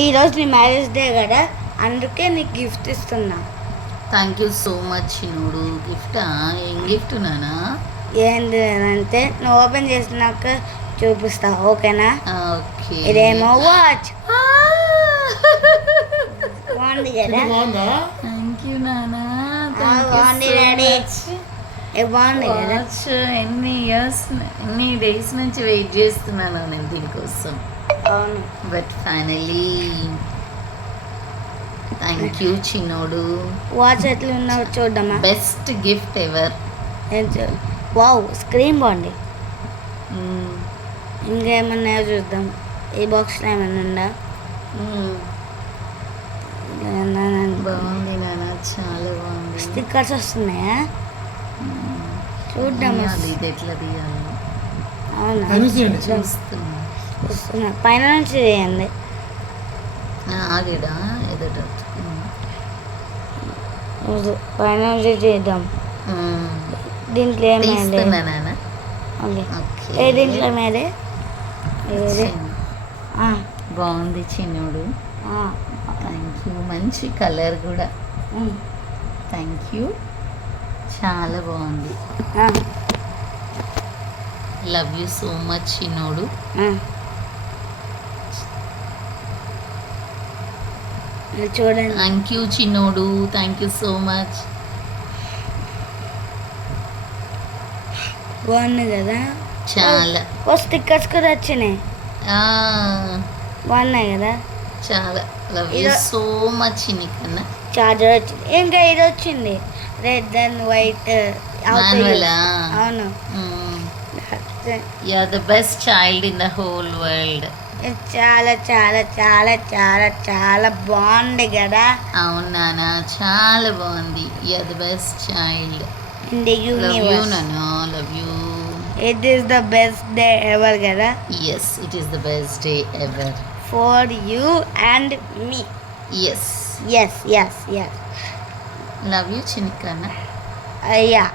ఈరోజు నీ marriage day కదా, అందుకే నీకు గిఫ్ట్ ఇస్తున్నా. థ్యాంక్ యూ సో మచ్ చిన్నోడు. గిఫ్టా? ఏం గిఫ్ట్ నానా? ఏంటి అంటే నువ్వు ఓపెన్ చేసినాక చూపిస్తా, ఓకేనా? ఓకే. ఇదేమో వాచ్ బాగుంది కదా. థ్యాంక్ యూ నానా. బాగుంది డాడీ. బాగుంది కదా. ఎన్ని డేస్ నుంచి వెయిట్ చేస్తున్నాను నేను దీనికోసం. అవును. బట్ ఫైనలీ థ్యాంక్ యూ చిన్నోడు. వాచ్ ఎట్లా ఉన్నావు చూద్దామా? Best gift ever. Wow, screen బాగుంది. ఇంకేమన్నా చూద్దాం. ఈ బాక్స్లో ఏమన్నా ఉందా? బాగుంది నాన్న, చాలా బాగుంది. స్టిక్కర్స్ వస్తున్నాయా? చూద్దాం. ఇది ఎట్లా తీయాలి? అవునా, చూస్తున్నా. వస్తున్నా. పైన నుంచి చేయండి. అదిడా ఎదుట పైన నుంచి చేద్దాం. దీంట్లో ఏమైంది? ఓకే, దీంట్లో ఏమైంది? బాగుంది చిన్నోడు. Thank you. మంచి కలర్ కూడా. థ్యాంక్ యూ, చాలా బాగుంది. లవ్ యూ సో మచ్ చిన్నోడు. చూడండి. థ్యాంక్ యూ చిన్నోడు, థ్యాంక్ యూ సో మచ్. బాగుంది కదా. చాలా. స్టిక్కర్స్ కూడా వచ్చినాయి. బాగున్నాయి కదా. చాలా. లవ్ యూ సో మచ్ నీకన్నా. చార్జర్ వచ్చింది. ఇంకా ఇది వచ్చింది, రెడ్ అండ్ వైట్. అవును. You are the best child in the whole world. చాలా చాలా చాలా చాలా చాలా బాగుంది కదా. అవును నాన్న, చాలా బాగుంది. You are the best child in the universe. Love you. It is the best day ever కదా. Yes, it is the best day ever for you and me. Yes yes yes yes. Love you చిన్నకన్నా. Yeah.